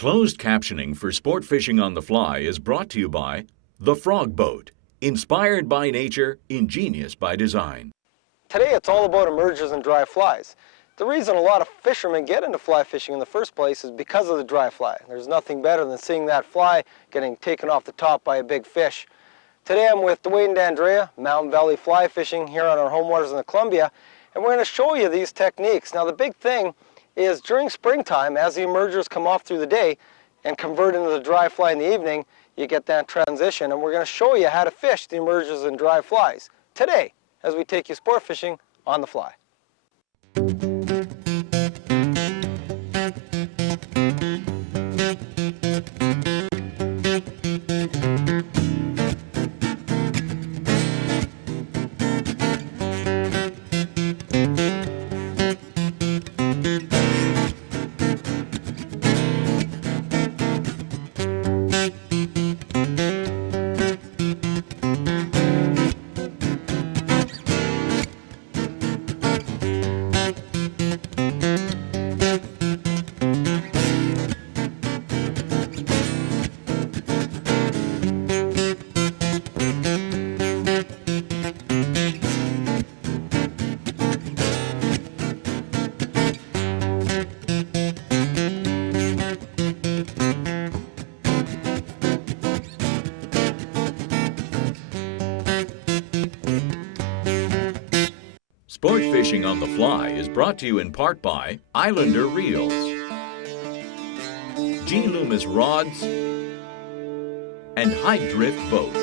Closed captioning for sport fishing on the fly is brought to you by The Frog Boat. Inspired by nature, ingenious by design. Today it's all about emergers and dry flies. The reason a lot of fishermen get into fly fishing in the first place is because of the dry fly. There's nothing better than seeing that fly getting taken off the top by a big fish. Today I'm with Dwayne and Andrea, Mountain Valley Fly Fishing here on our home waters in the Columbia, and we're going to show you these techniques. Now the big thing is during springtime, as the emergers come off through the day and convert into the dry fly in the evening, you get that transition, and we're going to show you how to fish the emergers and dry flies today as we take you sport fishing on the fly. Sport fishing on the fly is brought to you in part by Islander Reels, G. Loomis Rods, and High Drift Boats.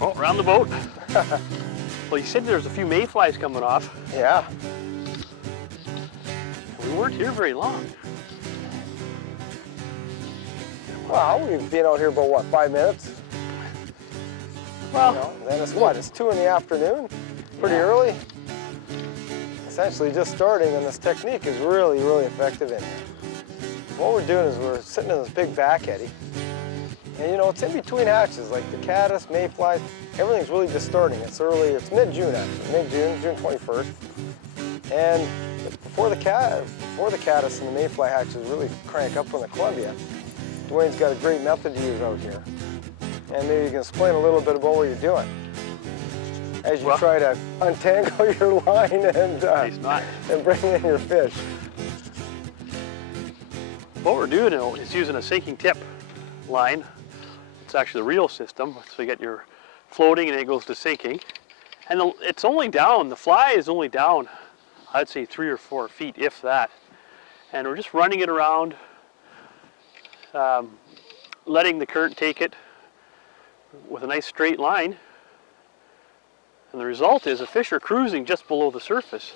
Oh, around the boat. Well, you said there's a few mayflies coming off. Yeah. We weren't here very long. Well, we've been out here about, what, 5 minutes? Well, you know, then it's what, it's 2 in the afternoon? Pretty early? Essentially just starting, and this technique is really, really effective in here. What we're doing is we're sitting in this big back eddy, and you know, it's in between hatches, like the caddis, mayflies, everything's really just starting. It's early, it's mid-June actually, mid-June, June 21st. And before the caddis and the mayfly hatches really crank up on the Columbia, Dwayne's got a great method to use out here. And maybe you can explain a little bit about what you're doing as you try to untangle your line and bring in your fish. What we're doing is using a sinking tip line. It's actually the reel system, so you get your floating and it goes to sinking. And it's only down, the fly is only down, I'd say 3 or 4 feet, if that. And we're just running it around, letting the current take it with a nice straight line, and the result is the fish are cruising just below the surface,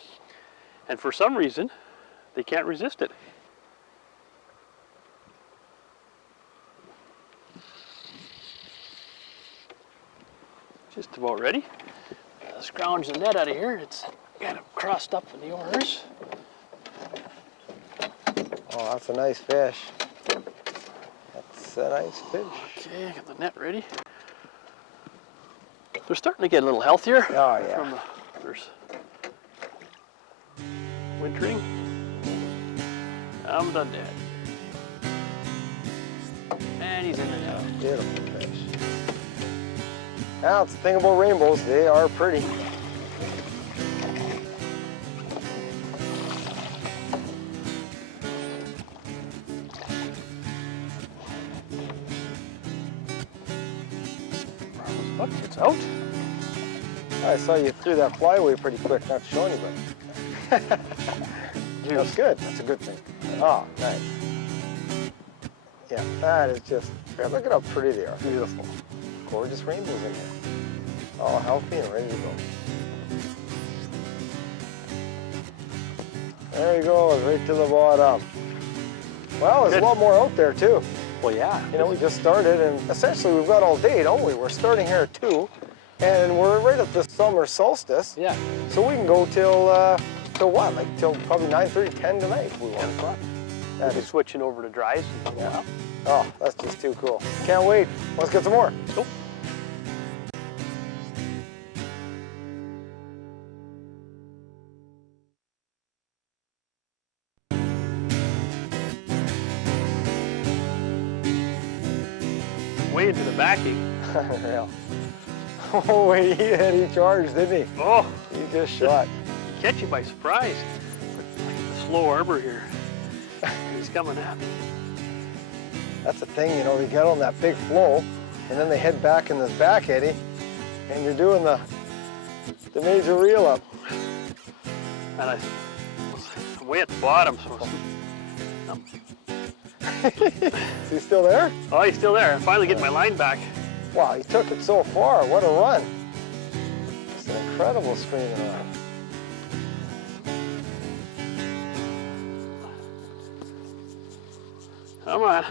and for some reason they can't resist it. Just about ready. Scrounge the net out of here. It's kind of crossed up in the oars. Oh, that's a nice fish. That's a nice fish. Okay, I got the net ready. They're starting to get a little healthier. Oh, yeah. There's wintering. I'm done dead. And he's in the net. Beautiful fish. Now, it's the thing about rainbows, they are pretty. Look, it's out. I saw you threw that fly away pretty quick, not to show anybody. That's good. That's a good thing. Oh, nice. Yeah, that is just, look at how pretty they are. Beautiful. Gorgeous rainbows in here. All healthy and ready to go. There you go, right to the bottom. Well, there's a lot more out there too. Well, yeah. You know, we just started, and essentially we've got all day, don't we? We're starting here at 2, and we're right at the summer solstice. Yeah. So we can go till what? Like till probably 9:30, 10 tonight if we want. 10 o'clock. That We'll be is, switching over to dries. yeah. Oh, that's just too cool. Can't wait. Let's get some more. Cool. way into the backing. Unreal. Oh, wait, he charged, didn't he? Oh, He just shot. he catch you by surprise. Look at the slow arbor here. He's coming at me. That's the thing, you know, they get on that big flow, and then they head back in this back eddy, and you're doing the major reel up. And I'm way at the bottom, so Is he still there? oh, he's still there. I'm finally getting my line back. Wow, he took it so far. What a run. It's an incredible screaming run. Come on.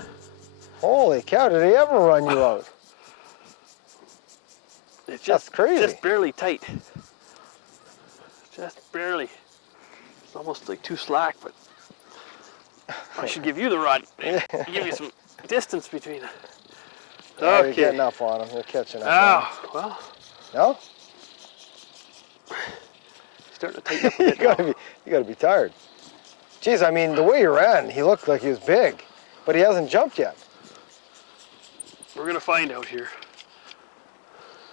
Holy cow, did he ever run you out? It's That's crazy. Just barely tight. Just barely. It's almost like too slack, but I should give you the rod. Give you some distance between it. Yeah, Okay. you're getting up on him. You're catching up on Oh, him. well, No? starting to tighten up a bit you now. gotta be tired. Geez, I mean, the way he ran, he looked like he was big, but he hasn't jumped yet. We're gonna find out here.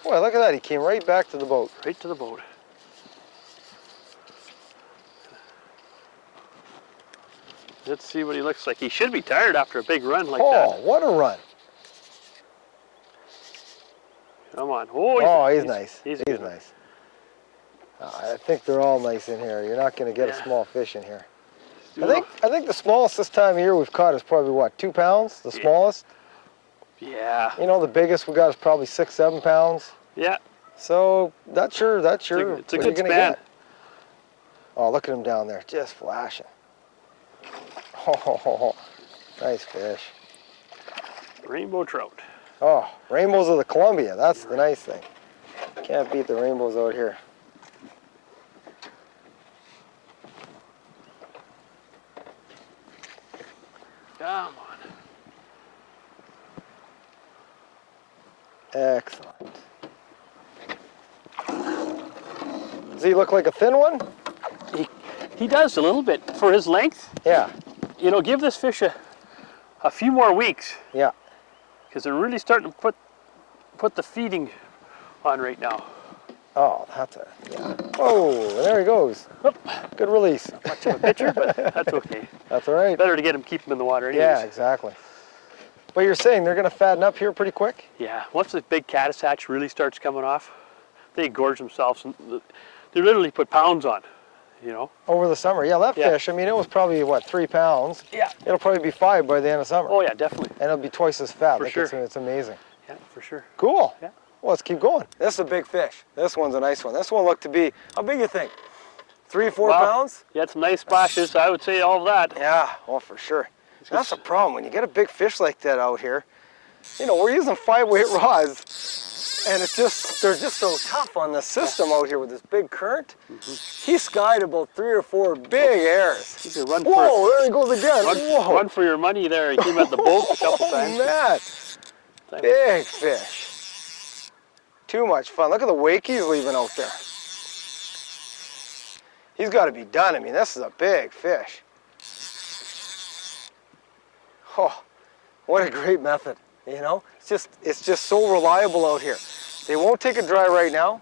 Boy, look at that. He came right back to the boat. Right to the boat. Let's see what he looks like. He should be tired after a big run like Oh, that. what a run. Come on. He's nice. He's He's good. nice. I think they're all nice in here. You're not going to get a Yeah. small fish in here. Do I think the smallest this time of year we've caught is probably, what, 2 pounds? The Yeah. smallest? Yeah. You know, the biggest we got is probably 6, 7 pounds. Yeah. So that's your It's a what good you're gonna span. get. Oh, look at him down there, just flashing. Oh, nice fish. Rainbow trout. Oh, rainbows of the Columbia. That's the nice thing. Can't beat the rainbows out here. Come on. Excellent. Does he look like a thin one? He does a little bit for his length. Yeah, You know, give this fish a few more weeks yeah. because they're really starting to put the feeding on right now. Oh, yeah. Oh, there he goes. Good release. Much of a pitcher, but that's okay. That's all right. Better to get him, keep him in the water anyways. Yeah, exactly. But you're saying they're going to fatten up here pretty quick? Yeah, once the big caddis hatch really starts coming off, they gorge themselves and they literally put pounds on, you know? Over the summer. Yeah, that Yeah. fish, I mean, it was probably, what, 3 pounds? Yeah. It'll probably be 5 by the end of summer. Oh yeah, definitely. And it'll be twice as fat. For Like, sure. It's amazing. Yeah, for sure. Cool. Yeah. Well, let's keep going. This is a big fish. This one's a nice one. This one looked to be, how big you think? 3, 4 Wow. pounds? You had some nice splashes, I would say all of that. Yeah, well, for sure. That's the problem. When you get a big fish like that out here, you know, we're using 5-weight rods, and it's just, they're just so tough on the system out here with this big current. He skied about 3 or 4 big airs. You can run Whoa, there he goes again. Whoa. run for your money there. He came at the boat a couple Oh, times. man. Big fish. Too much fun. Look at the wake he's leaving out there. He's got to be done. I mean, this is a big fish. Oh, what a great method, you know? It's just so reliable out here. They won't take it dry right now.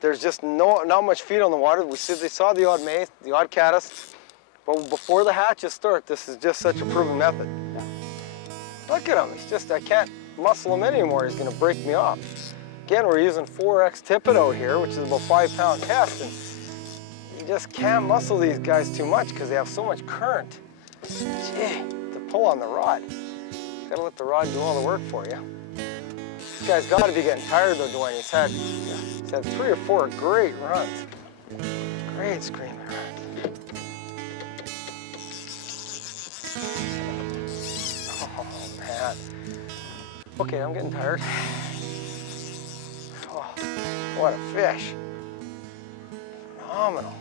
There's just not much feed on the water. They saw the odd maize, the odd caddis, but before the hatches start, this is just such a proven method. Look at him. I can't muscle him in anymore. He's going to break me off. Again, we're using 4X tippet out here, which is about 5-pound test, and you just can't muscle these guys too much because they have so much current. Gee, to pull on the rod. You gotta let the rod do all the work for you. This guy's got to be getting tired though, Dwayne. He's had 3 or 4 great runs. Great screaming runs. Oh man. Okay, I'm getting tired. Oh, what a fish. Phenomenal.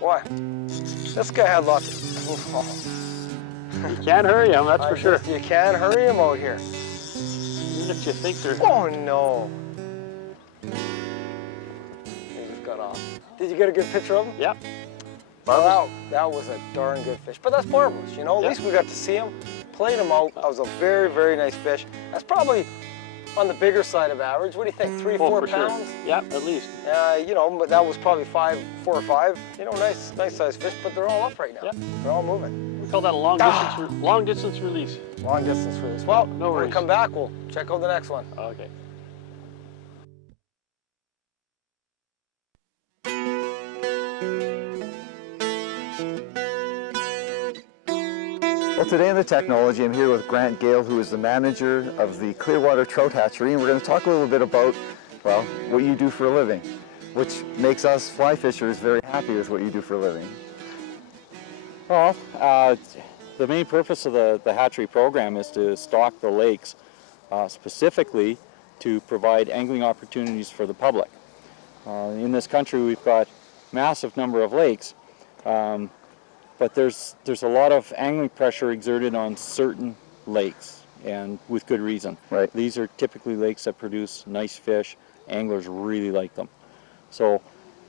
What? This guy had lots of... You can't hurry him, that's for sure. You can't hurry him out here. Even if you think they're... Oh no. He just got off. Did you get a good picture of him? Yep. Well, that was a darn good fish, but that's marvelous, you know, at least we got to see him, played him out. That was a very, very nice fish. That's probably on the bigger side of average. What do you think, 3-4 pounds? Sure. Yeah, at least. You know, but that was probably 4 or 5. You know, nice sized fish, but they're all up right now. Yep. They're all moving. We call that a long distance release. Long distance release. Well, no when worries. we come back, we'll check out the next one. Okay. Well, today in the technology, I'm here with Grant Gale, who is the manager of the Clearwater Trout Hatchery, and we're going to talk a little bit about, well, what you do for a living, which makes us fly fishers very happy with what you do for a living. Well, the main purpose of the hatchery program is to stock the lakes specifically to provide angling opportunities for the public. In this country, we've got massive number of lakes, but there's a lot of angling pressure exerted on certain lakes, and with good reason. Right. These are typically lakes that produce nice fish. Anglers really like them. So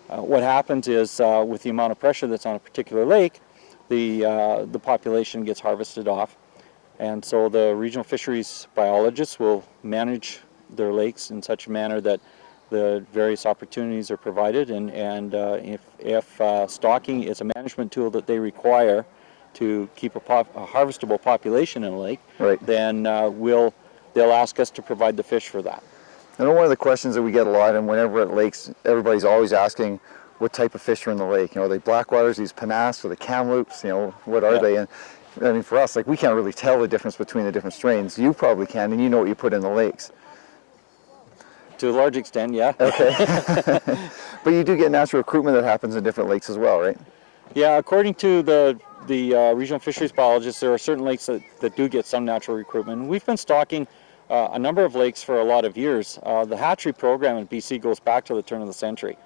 what happens is with the amount of pressure that's on a particular lake, the population gets harvested off, and so the regional fisheries biologists will manage their lakes in such a manner that the various opportunities are provided, and if stocking is a management tool that they require to keep a harvestable population in a lake, Right. then they'll ask us to provide the fish for that. I know one of the questions that we get a lot, and whenever at lakes, everybody's always asking what type of fish are in the lake. You know, are they blackwaters, these panasse, or the kamloops? You know, what are they? And I mean, for us, like, we can't really tell the difference between the different strains. You probably can, and you know what you put in the lakes. To a large extent, yeah. Okay. But you do get natural recruitment that happens in different lakes as well, right? Yeah, according to the regional fisheries biologists, there are certain lakes that do get some natural recruitment. We've been stocking a number of lakes for a lot of years. The hatchery program in BC goes back to the turn of the century.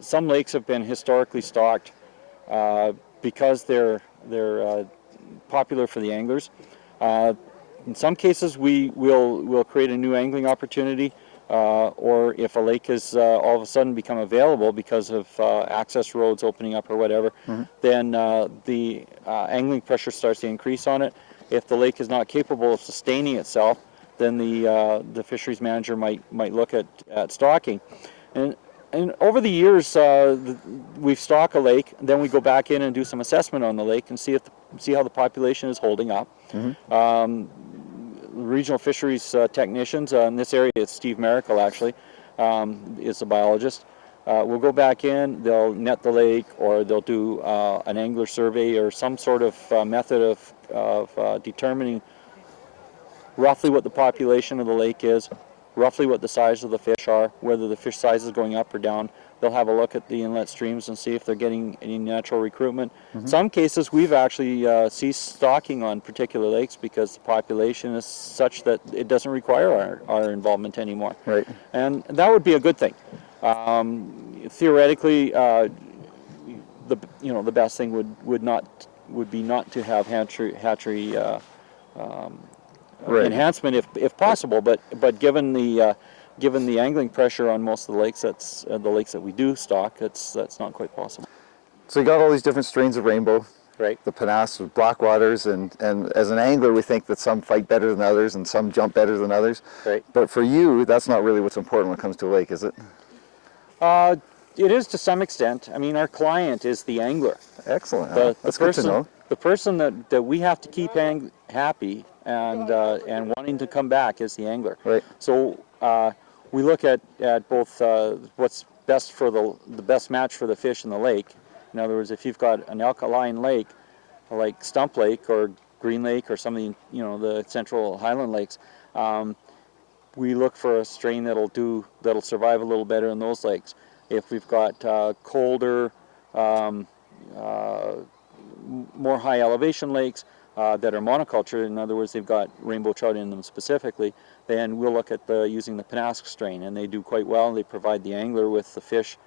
Some lakes have been historically stocked because they're popular for the anglers. In some cases, we'll create a new angling opportunity, or if a lake has all of a sudden become available because of access roads opening up or whatever, then the angling pressure starts to increase on it. If the lake is not capable of sustaining itself, then the fisheries manager might look at stocking. And over the years, we stock a lake, then we go back in and do some assessment on the lake and see how the population is holding up. Regional fisheries technicians in this area, it's Steve Miracle actually, is a biologist. We'll go back in, they'll net the lake, or they'll do an angler survey or some sort of method of determining roughly what the population of the lake is, roughly what the size of the fish are, whether the fish size is going up or down. They'll have a look at the inlet streams and see if they're getting any natural recruitment. In some cases, we've actually ceased stocking on particular lakes because the population is such that it doesn't require our involvement anymore. Right. And that would be a good thing. Theoretically, the best thing would be not to have hatchery Right. enhancement if possible, but given the angling pressure on most of the lakes, that's the lakes that we do stock, that's not quite possible. So you got all these different strains of rainbow, Right. the panasse, the blackwaters, and as an angler, we think that some fight better than others and some jump better than others. Right. But for you, that's not really what's important when it comes to a lake, is it? It is to some extent. I mean, our client is the angler. Excellent. The That's good to know. The person that we have to keep happy and wanting to come back is the angler. Right. So we look at both what's best for the best match for the fish in the lake. In other words, if you've got an alkaline lake like Stump Lake or Green Lake or some of the central highland lakes, we look for a strain that'll survive a little better in those lakes. If we've got colder, more high elevation lakes that are monoculture, in other words, they've got rainbow trout in them specifically, then we'll look at using the panasse strain, and they do quite well. They provide the angler with the fish,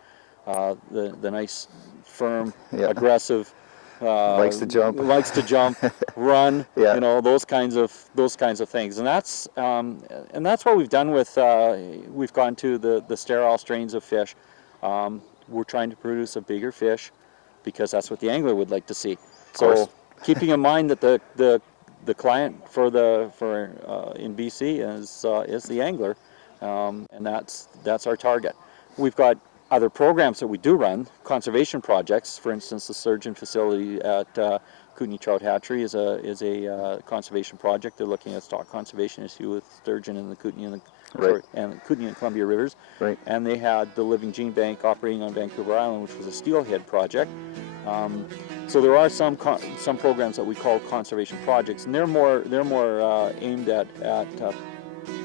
the nice, firm, aggressive, likes to jump, run, Yeah. those kinds of things, and that's what we've done with. We've gone to the sterile strains of fish. We're trying to produce a bigger fish, because that's what the angler would like to see. course. So keeping in mind that the client for in BC is the angler, and that's our target. We've got other programs that we do run, conservation projects. For instance, the sturgeon facility at Kootenay Trout Hatchery is a conservation project. They're looking at stock conservation issue with sturgeon in the Kootenay and Kootenay and Columbia rivers. Right. And they had the Living Gene Bank operating on Vancouver Island, which was a steelhead project. So there are some programs that we call conservation projects, and they're more aimed at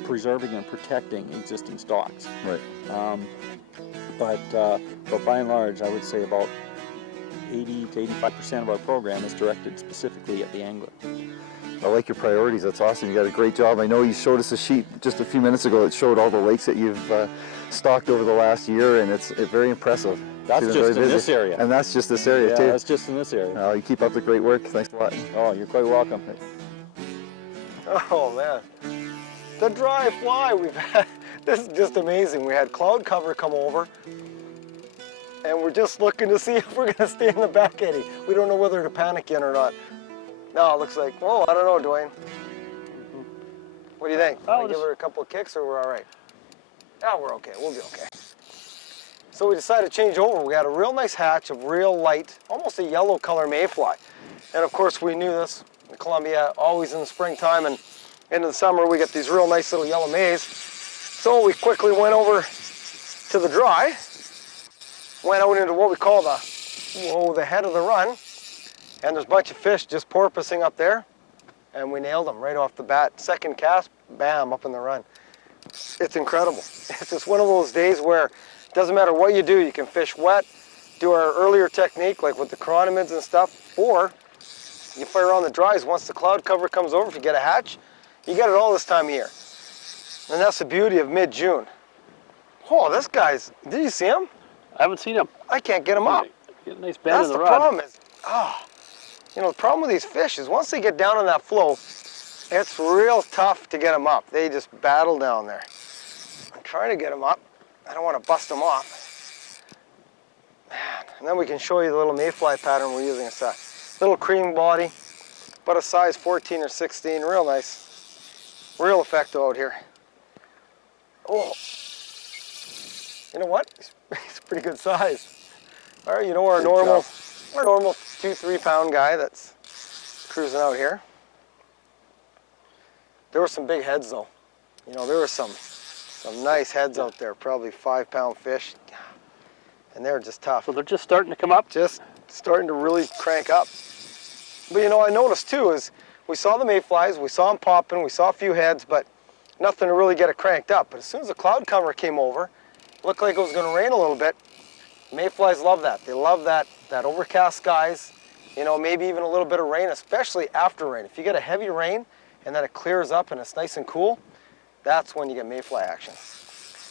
preserving and protecting existing stocks. Right. But by and large, I would say about 80 to 85% of our program is directed specifically at the angler. I like your priorities. That's awesome. You got a great job. I know you showed us a sheet just a few minutes ago that showed all the lakes that you've stocked over the last year, and it's very impressive. That's just in this area. And that's just this area, too. Yeah, that's just in this area. You keep up the great work. Thanks a lot. Oh, you're quite welcome. Oh man, the dry fly we've had, this is just amazing. We had cloud cover come over, and we're just looking to see if we're gonna stay in the back eddy. We don't know whether to panic in or not. No, it looks like, whoa, I don't know, Dwayne. What do you think? Oh, Want to give her a couple of kicks or we're all right? Yeah, we're okay, we'll be okay. So we decided to change over. We had a real nice hatch of real light, almost a yellow color mayfly. And of course we knew this, in Columbia, always in the springtime and into the summer we get these real nice little yellow mays. So we quickly went over to the dry, went out into what we call the head of the run, and there's a bunch of fish just porpoising up there, and we nailed them right off the bat. Second cast, bam, up in the run. It's incredible. It's just one of those days where it doesn't matter what you do, you can fish wet, do our earlier technique like with the chironomids and stuff, or you fire on the dries. Once the cloud cover comes over, if you get a hatch, you get it all this time of year. And that's the beauty of mid-June. Oh, this guy's, did you see him? I haven't seen him. I can't get him up. Get a nice bend That's in the the rod. problem is, you know, the problem with these fish is once they get down in that flow, it's real tough to get them up. They just battle down there. I'm trying to get them up. I don't want to bust them off. Man. And then we can show you the little mayfly pattern we're using. It's a little cream body, but a size 14 or 16, real nice. Real effecto out here. Oh, you know what? He's a pretty good size. All right, you know our normal 2-3 pound guy that's cruising out here. There were some big heads though. You know, there were some nice heads out there, probably 5 pound fish, and they're just tough. So they're just starting to come up? Just starting to really crank up. But you know, I noticed too is we saw the mayflies, we saw them popping, we saw a few heads, but nothing to really get it cranked up. But as soon as the cloud cover came over, it looked like it was going to rain a little bit. Mayflies love that. They love that overcast skies, you know, maybe even a little bit of rain, especially after rain. If you get a heavy rain and then it clears up and it's nice and cool, that's when you get mayfly action.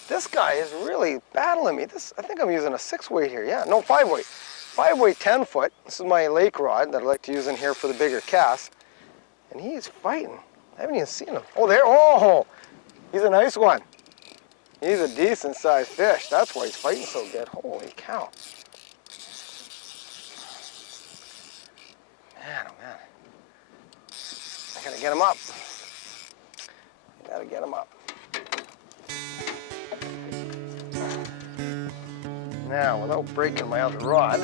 This guy is really battling me. I think I'm using a 6-weight here. Yeah, no, 5-weight. 5-weight 10 foot. This is my lake rod that I like to use in here for the bigger cast. And he's fighting. I haven't even seen him. Oh, there. Oh, he's a nice one. He's a decent sized fish. That's why he's fighting so good. Holy cow. Man, oh man. I gotta get him up. Gotta get him up. Now, without breaking my other rod,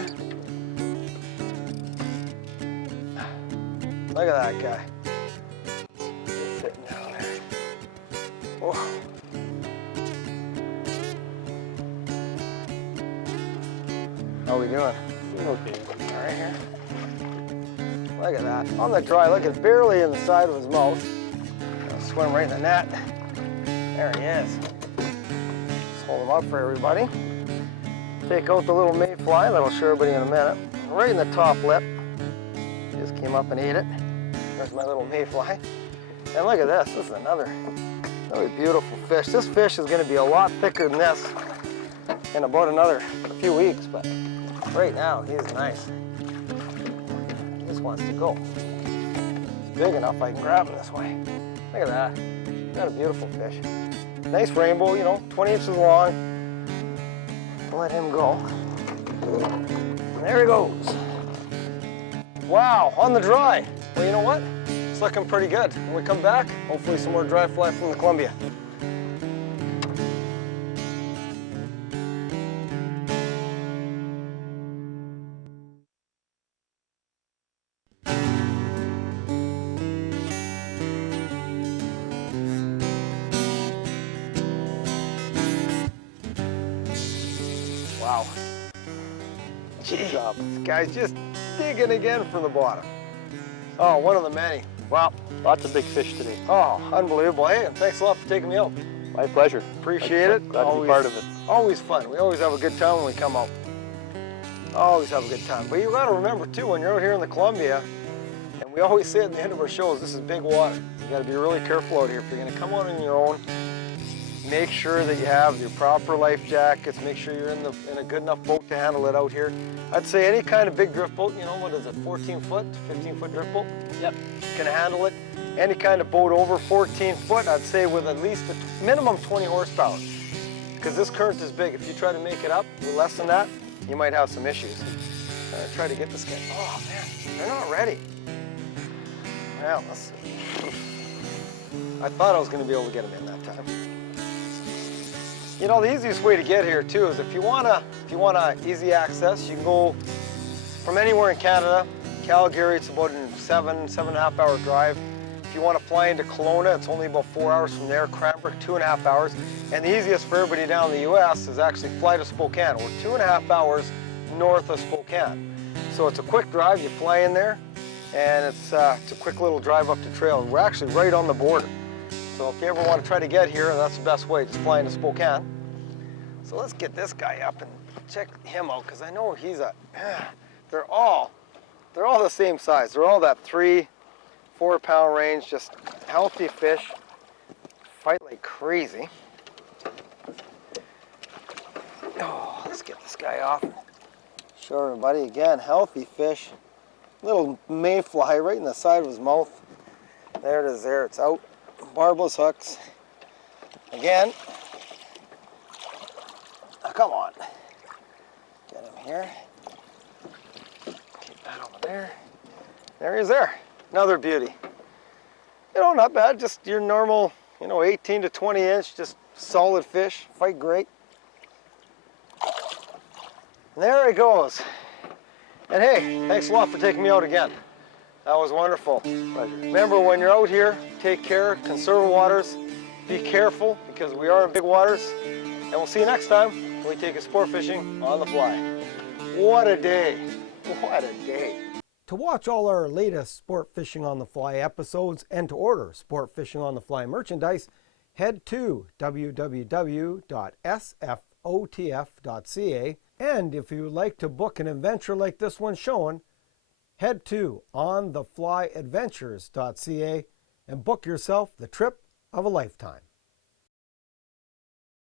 look at that guy. Just sitting down there. Whoa. How are we doing? Okay. All right here. Look at that. On the dry, look, it's barely in the side of his mouth. I'll swim right in the net. There he is. Let's hold him up for everybody. Take out the little mayfly, that'll show everybody in a minute. Right in the top lip. Just came up and ate it. There's my little mayfly. And look at this, this is another beautiful fish. This fish is gonna be a lot thicker than this in about a few weeks, but right now he's nice. He just wants to go. He's big enough I can grab him this way. Look at that. Got a beautiful fish. Nice rainbow, you know, 20 inches long. Let him go. There he goes. Wow, on the dry. Well, you know what? It's looking pretty good. When we come back, hopefully some more dry fly from the Columbia. Wow. Good job. This guy's just digging again from the bottom. Oh, one of the many. Wow. Lots of big fish today. Oh, unbelievable. Hey, and thanks a lot for taking me out. My pleasure. Appreciate it. Glad to be part of it. Always fun. We always have a good time when we come out. Always have a good time. But you got to remember too, when you're out here in the Columbia, and we always say at the end of our shows, this is big water. You got to be really careful out here. If you're going to come out on your own, make sure that you have your proper life jackets. Make sure you're in a good enough boat to handle it out here. I'd say any kind of big drift boat, you know, what is it, 14 foot, 15 foot drift boat? Yep. Can handle it. Any kind of boat over 14 foot, I'd say with at least a minimum 20 horsepower. Because this current is big. If you try to make it up with less than that, you might have some issues. Try to get this guy. Oh man, they're not ready. Well, let's see. I thought I was going to be able to get him in that time. You know, the easiest way to get here too is if you wanna easy access, you can go from anywhere in Canada. Calgary, it's about a 7.5 hour drive. If you want to fly into Kelowna, it's only about 4 hours from there. Cranbrook, 2.5 hours. And the easiest for everybody down in the U.S. is actually fly to Spokane. We're 2.5 hours north of Spokane. So it's a quick drive. You fly in there, and it's a quick little drive up the trail. We're actually right on the border. So if you ever want to try to get here, that's the best way, just fly into Spokane. So let's get this guy up and check him out, because I know he's they're all the same size. They're all that 3-4 pound range, just healthy fish, fight like crazy. Oh, let's get this guy off. Show everybody again, healthy fish. Little mayfly right in the side of his mouth. There it is there, it's out. Barbless hooks. Again. Oh, come on. Get him here. Keep that over there. There he is there. Another beauty. You know, not bad. Just your normal, 18 to 20 inch, just solid fish. Fight great. And there he goes. And hey, thanks a lot for taking me out again. That was wonderful. Pleasure. Remember, when you're out here, take care, conserve waters, be careful, because we are in big waters. And we'll see you next time when we take a sport fishing on the fly. What a day. What a day. To watch all our latest Sport Fishing on the Fly episodes and to order Sport Fishing on the Fly merchandise, head to www.sfotf.ca. And if you would like to book an adventure like this one showing, head to ontheflyadventures.ca and book yourself the trip of a lifetime.